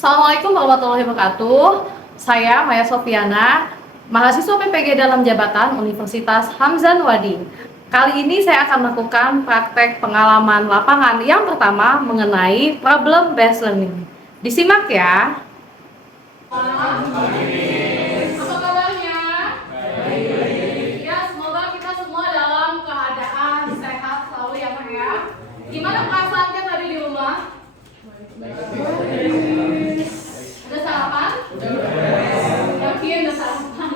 Assalamualaikum warahmatullahi wabarakatuh. Saya Maya Sofiana, mahasiswa PPG dalam jabatan Universitas Hamzah Wadi. Kali ini saya akan melakukan praktek pengalaman lapangan yang pertama mengenai problem based learning. Disimak ya. Apa kabarnya? Baik. Ya, semoga kita semua dalam keadaan sehat selalu ya, Pak ya. Gimana perasaannya tadi di rumah? Udah sarapan? Yakin udah sarapan?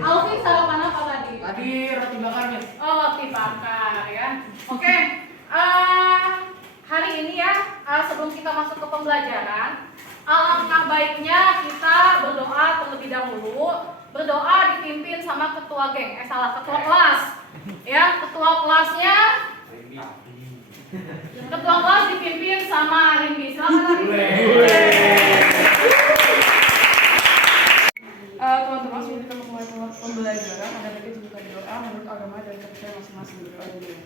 Alvin sarapan apa tadi? Tadi roti bakar, Miss. Oh, roti bakar ya. Oke. Hari ini ya, sebelum kita masuk ke pembelajaran, alangkah baiknya kita berdoa terlebih dahulu. Berdoa dipimpin sama ketua geng, ketua kelas. Ya, ketua kelasnya. Ketua kelas dipimpin sama Rimbi. Silakan Rimbi. Teman-teman, sebelum kita mulai pembelajaran, ada baiknya tunjukkan doa menurut agama dan kepercayaan masing-masing. Berdoa dulu ya.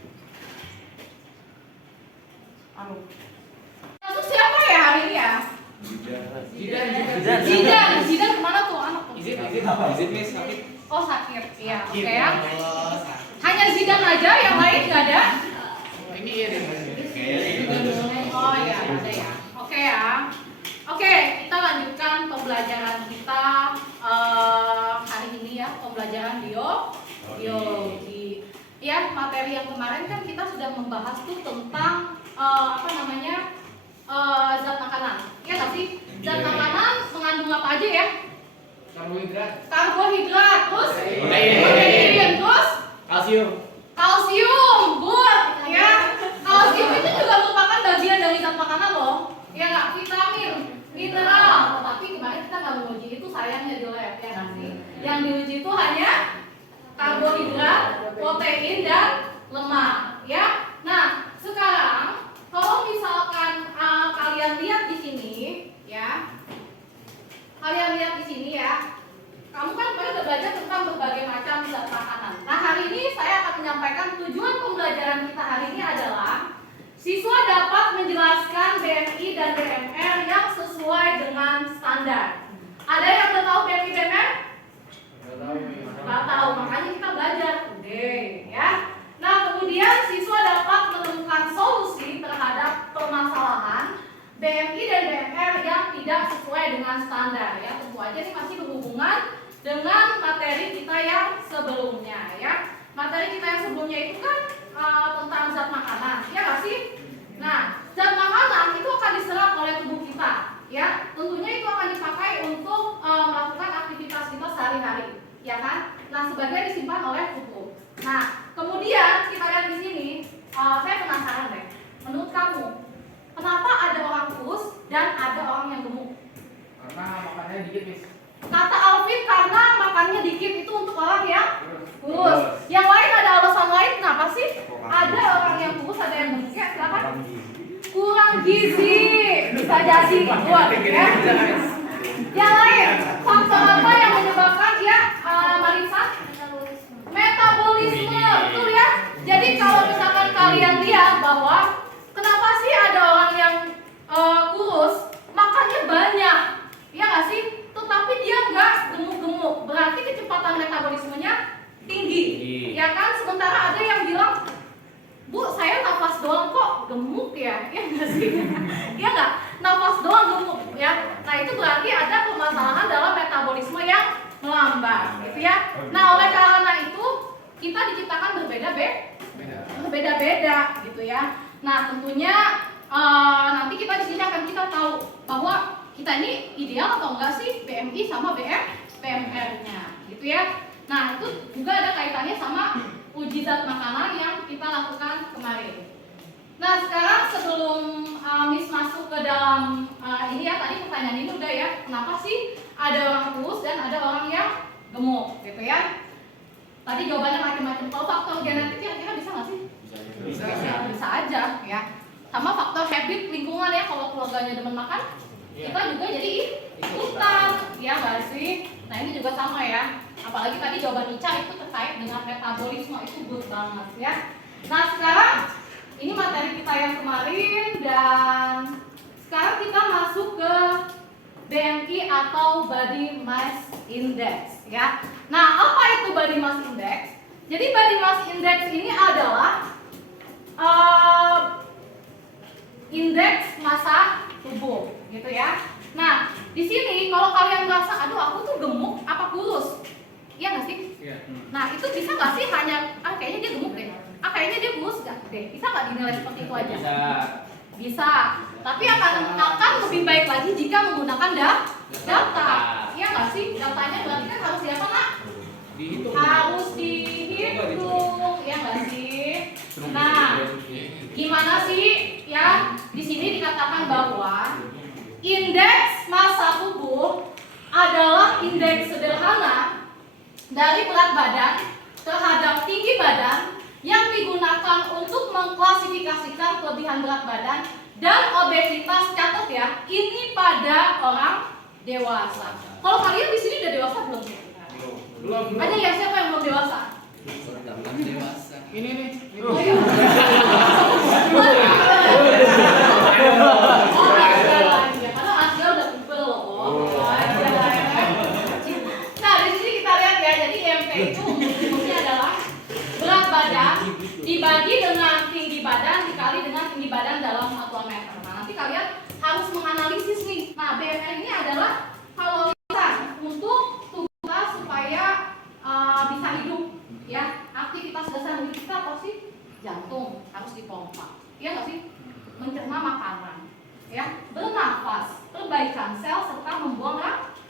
Masuk siapa ya hari ini ya? Zidan kemana tuh anak tuh? Izin, Miss. Oh sakit, iya oke ya. Hanya Zidan aja, yang lain nggak ada? Ini iya deh. Oh iya ada ya. Oke ya. Oke, kita lanjutkan pembelajaran kita hari ini ya, pembelajaran biologi. Ya, materi yang kemarin kan kita sudah membahas tuh tentang zat makanan. Ya nggak sih? Zat makanan mengandung apa aja ya? Karbohidrat, terus protein, terus kalsium, good ya. Kalsium itu juga merupakan bagian dari zat makanan loh. Ya nggak, vitamin, mineral. Tapi kemarin kita nggak menguji itu sayangnya di lab ya nggak sih? Yang diuji itu hanya karbohidrat, protein dan lemak ya. Nah sekarang kalau misalkan kalian lihat di sini ya, kamu kan udah belajar tentang berbagai macam zat makanan. Nah hari ini saya akan menyampaikan tujuan pembelajaran kita hari ini adalah siswa dapat menjelaskan BMI dan BMR yang sesuai dengan standar. Ada yang udah tahu BMI BMR? Nggak tahu, makanya kita belajar today ya. Nah kemudian siswa dapat menemukan solusi terhadap permasalahan BMI dan BMR yang tidak sesuai dengan standar ya. Tentu aja ini masih berhubungan dengan materi kita yang sebelumnya ya. Materi kita yang sebelumnya itu kan tentang zat makanan, ya nggak sih? Nah, zat makanan itu akan diserap oleh tubuh kita ya. Tentunya itu akan dipakai untuk melakukan aktivitas kita sehari-hari, ya kan? Nah, sebagian disimpan oleh tubuh. Nah, kemudian kita lihat di sini, saya penasaran deh. Menurut kamu, kenapa ada orang kurus dan ada orang yang gemuk? Karena makannya dikit, Miss. Kata Alvin karena makannya dikit itu untuk orang yang kurus. Yang lain ada alasan lain kenapa sih? Ada orang yang kurus, ada yang gemuk ya, silakan. Kurang gizi. Bisa jadi buat ya. Yang lain, faktor apa yang menyebabkan ya Marisa? Metabolisme. Betul ya? Jadi kalau misalkan kalian lihat bahwa kenapa sih ada orang yang kurus, makannya banyak, ya nggak sih? Tetapi dia nggak gemuk-gemuk, berarti kecepatan metabolismenya tinggi, ya kan? Sementara ada yang bilang, Bu, saya nafas doang kok gemuk ya, ya nggak sih? Ya nggak, nafas doang gemuk ya. Nah itu berarti ada permasalahan dalam metabolisme yang melambat, gitu ya. Nah oleh karena itu kita diciptakan berbeda-beda, gitu ya. Nah tentunya nanti kita di sini akan kita tahu bahwa kita ini ideal atau enggak sih BMI sama BMR-nya, gitu ya. Nah itu juga ada kaitannya sama uji zat makanan yang kita lakukan kemarin. Nah sekarang sebelum Miss masuk ke dalam ini ya, tadi pertanyaan ini udah ya, kenapa sih ada orang kurus dan ada orang yang gemuk, gitu ya. Tadi jawabannya macam-macam. Kalau faktor genetik kira-kira bisa nggak sih? Bisa aja ya. Sama faktor habit lingkungan ya, kalau keluarganya demen makan, kita juga jadi ikutan, ya nggak sih? Nah ini juga sama ya. Apalagi tadi jawaban Ica itu terkait dengan metabolisme, itu good banget ya. Nah sekarang ini materi kita yang kemarin dan sekarang kita masuk ke atau body mass index ya. Nah, apa itu body mass index? Jadi body mass index ini adalah indeks massa tubuh gitu ya. Nah, di sini kalau kalian merasa aduh aku tuh gemuk apa kurus? Iya nggak sih? Iya. Nah, itu bisa nggak sih hanya kayaknya dia gemuk deh. Kayaknya dia kurus nggak deh. Bisa nggak dinilai seperti itu aja? Bisa. Bisa. Tapi akan lebih baik lagi jika menggunakan data. Iya nggak sih? Datanya berarti kan harus siapa nak? Dihitung. Harus dihitung, ya nggak sih? Nah, gimana sih? Ya, di sini dikatakan bahwa indeks massa tubuh adalah indeks sederhana dari berat badan terhadap tinggi badan yang digunakan untuk mengklasifikasikan kelebihan berat badan dan obesitas. Catat ya, ini pada orang dewasa. Kalau kalian di sini udah dewasa belum? Belum. Ada ya siapa yang belum dewasa? Dewasa. Ini nih. Oh iya. Oh aja, karena Asga udah pupil loh. Aja. Nah di sini kita lihat ya, jadi IMP itu rumusnya adalah berat badan dibagi dengan tinggi badan dikali dengan tinggi badan dalam satuan meter. Nah nanti kalian harus menganalisis nih. Nah BMR ini adalah kalorisan untuk tubuh kita supaya bisa hidup ya. Aktivitas dasar hidup kita apa sih? Jantung harus dipompa, iya nggak sih? Mencerna makanan, ya, bernafas, perbaikan sel serta membuang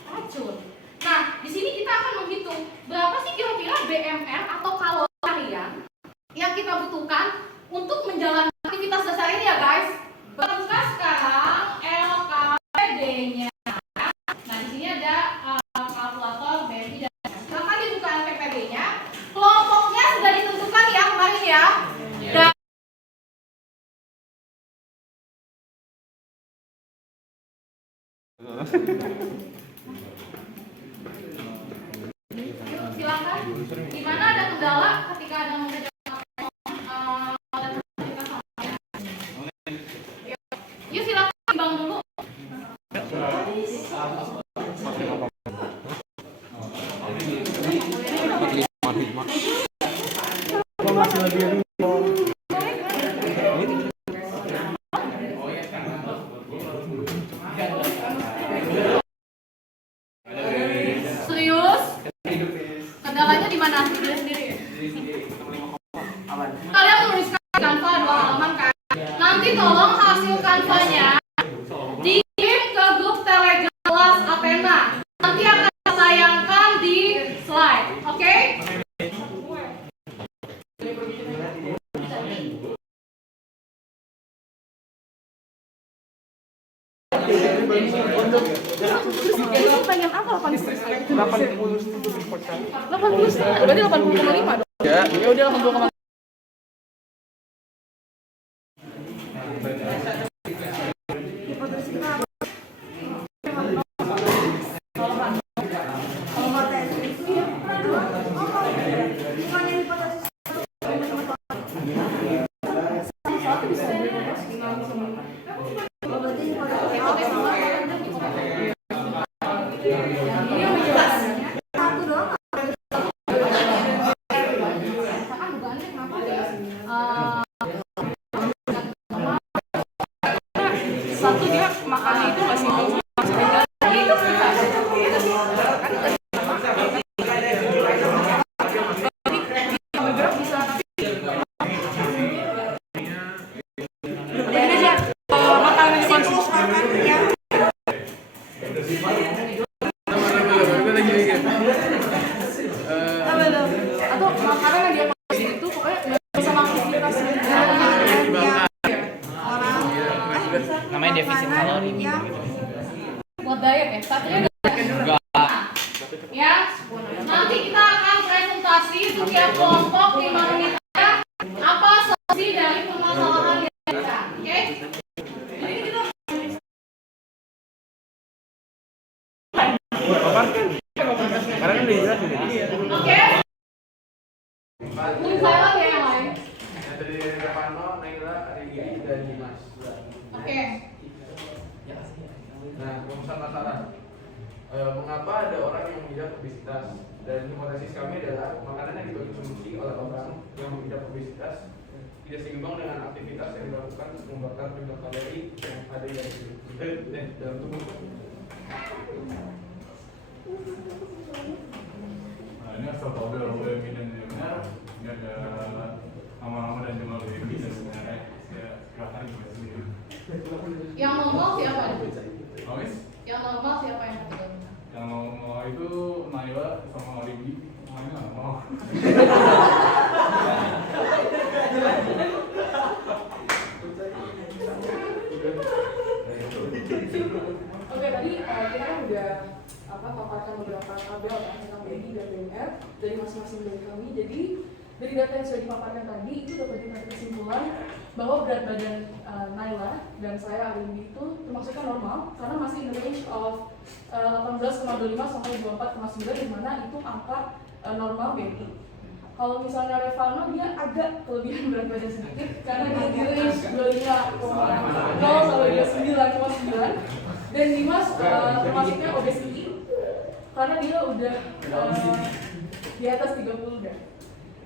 racun. Nah, di sini kita akan menghitung berapa sih kira-kira BMR atau kalori harian yang kita butuhkan untuk menjalankan aktivitas dasar ini ya guys. Berapa sekarang LKPD-nya? Nah, di sini ada kalkulator BMI dan silakan dibuka LKPD-nya. Kelompoknya sudah ditentukan ya kemarin ya. Dan silakan. Gimana ada kendala ketika ada mengerjakan yuk silakan timbang dulu. Serius? Kendalanya di mana? Di diri sendiri. Kalian menuliskan di Canva 2 halaman kan? Nanti tolong hasil Canva-nya dikirim ke grup Telegram kelas Athena. Nanti akan saya tayangkan di slide, oke? Pengen apa 80? 80 berarti 80,5 dong. Ya udah 80,5. Satu dia makannya itu masih atau makanan yang dia konsumsi itu pokoknya nggak sama aktivitas Namanya defisit kalori gitu. buat diet ya, satunya Enggak. ya. Nanti kita akan presentasi setiap kelompok 5 menit aja apa solusi dari permasalahan yang kita, oke? Jadi kita Karena kan udah jelasin ini. oke? Mungkin saya lagi yang lain. Dari Revano, Naila, Rigi, dan Dimas. Oke. Nah, rumusan masalah. Mengapa ada orang yang mengidap obesitas? Dan hipotesis kami adalah makanan yang dikonsumsi oleh orang yang mengidap obesitas tidak seimbang dengan aktivitas yang dilakukan untuk membakar jumlah kalori yang ada dalam tubuh. Nah, ini asal tahu dulu BMI dan benar ini ada nama-nama dan jumlah BMI dan sebenarnya ya silahkan juga sendiri. Yang normal siapa? Omis? Yang normal siapa yang satu? Yang mau itu Naila sama Rigi, ini nggak mau. Oke, tadi kita kan udah paparkan beberapa tabel kan tentang BMI dan BMR dari masing-masing dari kami. Jadi dari data yang sudah dipaparkan tadi itu dapat ditarik kesimpulan bahwa berat badan Naila dan saya Arimbi itu termasuknya normal karena masih in the range of 18,25 sampai 24,9 di mana itu angka normal BMI. Kalau misalnya Revano dia agak kelebihan berat badan sedikit karena dia di range 25,0 sampai 29,9 dan Dimas termasuknya obesity karena dia udah di atas 30 dah.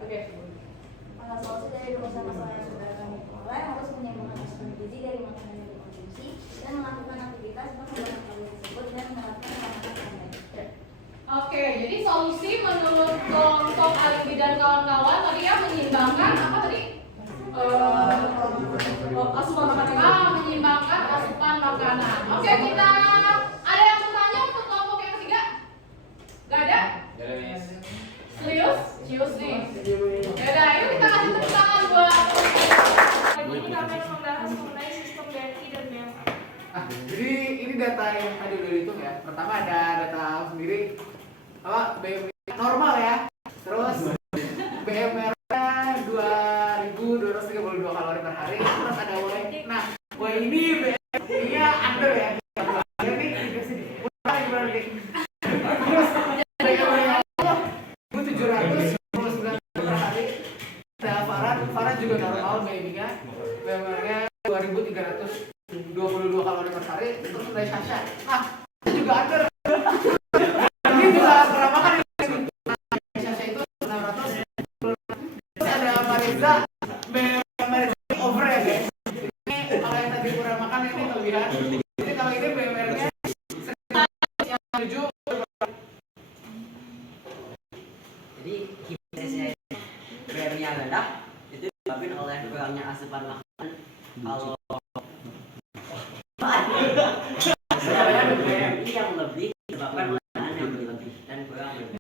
Oke. Solusi dari dua masalah yang sudah kami mulai harus menyeimbangkan asupan gizi dari makanan yang dikonsumsi dan melakukan aktivitas untuk membangun kalori tersebut dan menerapkan makanan yang baik. Oke, jadi solusi menurut kelompok Arimbi dan kawan-kawan tadi ya menyeimbangkan apa tadi? Asupan makanan. Menyeimbangkan asupan makanan. Oke, kita ada yang bertanya untuk kelompok yang ketiga? Gak ada? Serius? Serius nih. Yaudah, yuk kita kasih tepuk tangan buat. Ini kami akan membahas mengenai sistem BMI dan BMR. Jadi ini data yang tadi udah dihitung ya. Pertama ada data sendiri BMI normal ya. Terus BMR-nya 2.232 kalori per hari. Terus ada Y. Nah, Y ini BMI-nya under ya. Jadi dikasih kurang berarti. Terus BMI-nya 729 per hari. Ada Farhan juga normal BMI-nya. BMR-nya 2.322 kalori per hari. Terus ada Sasha. Nah, itu juga under. Ini juga pernah makan Sasha itu 600. Terus ada Mariza. BMR over ya guys. Ini kalau yang tadi kurang makan ini kelebihan. Jadi kalau ini BMR-nya 7. Jadi hipotesis BMI-nya rendah itu disebabkan oleh kurangnya asupan makanan. Kalau BMI yang lebih disebabkan oleh makanan yang berlebih dan kurang berlebih.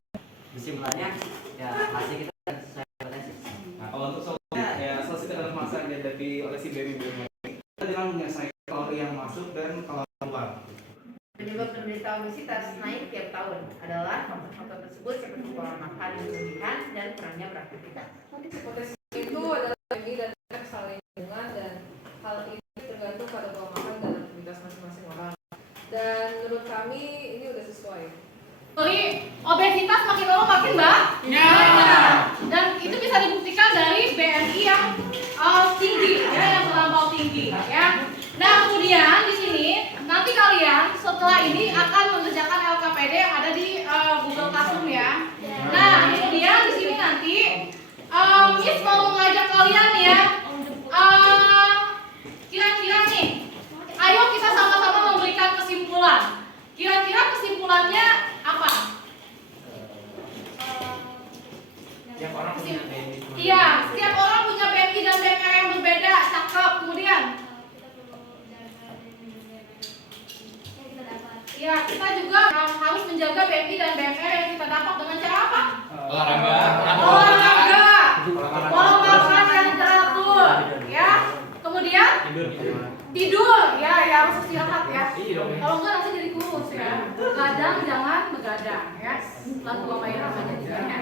Kesimpulannya ya hasil kita sesuai hipotesis. Nah, kalau untuk solusinya ya solusi terhadap masa yang dihadapi oleh si BMI kita dengan menyesuaikan kalori yang masuk dan kalori keluar. Penyebab penderita obesitas naik tiap tahun adalah faktor-faktor tersebut seperti pola makan yang berlebihan dan kurangnya beraktivitas. Hipotesis itu adalah BMI dan BMR saling hubungan dan hal ini tergantung pada pola makan dan aktivitas masing-masing orang. Dan menurut kami ini udah sesuai. Jadi obesitas makin lama makin Ya. dan itu bisa dibuktikan dari BMI yang tinggi ya, yang terlampau tinggi ya. Nah kemudian di sini nanti kalian setelah ini akan mengerjakan LKPD yang ada di Google Classroom ya. Nah kemudian di sini nanti Miss mau mengajak kalian ya, kira-kira nih, ayo kita sama-sama memberikan kesimpulan. Kira-kira kesimpulannya apa? Setiap orang punya BMI. Iya, setiap orang punya BMI dan BMR yang berbeda. Cakep. Kemudian, iya kita juga harus menjaga BMI dan BMR yang kita dapat dengan cara apa? Olahraga. Pola makan yang teratur, ya. Kemudian tidur, ya harus istirahat ya. Kalau enggak nanti jadi kurus ya. Kadang jangan begadang ya. Lalu apa ya namanya tidurnya.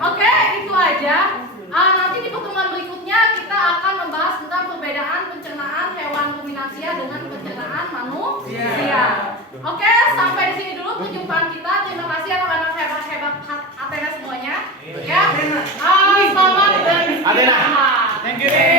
Oke, itu aja. Nanti di pertemuan berikutnya kita akan membahas tentang perbedaan pencernaan hewan ruminansia dengan pencernaan manusia. Oke, sampai di sini dulu perjumpaan kita. Terima kasih anak-anak hebat-hebat Athena semuanya. Ya. Selamat beristirahat. Thank you.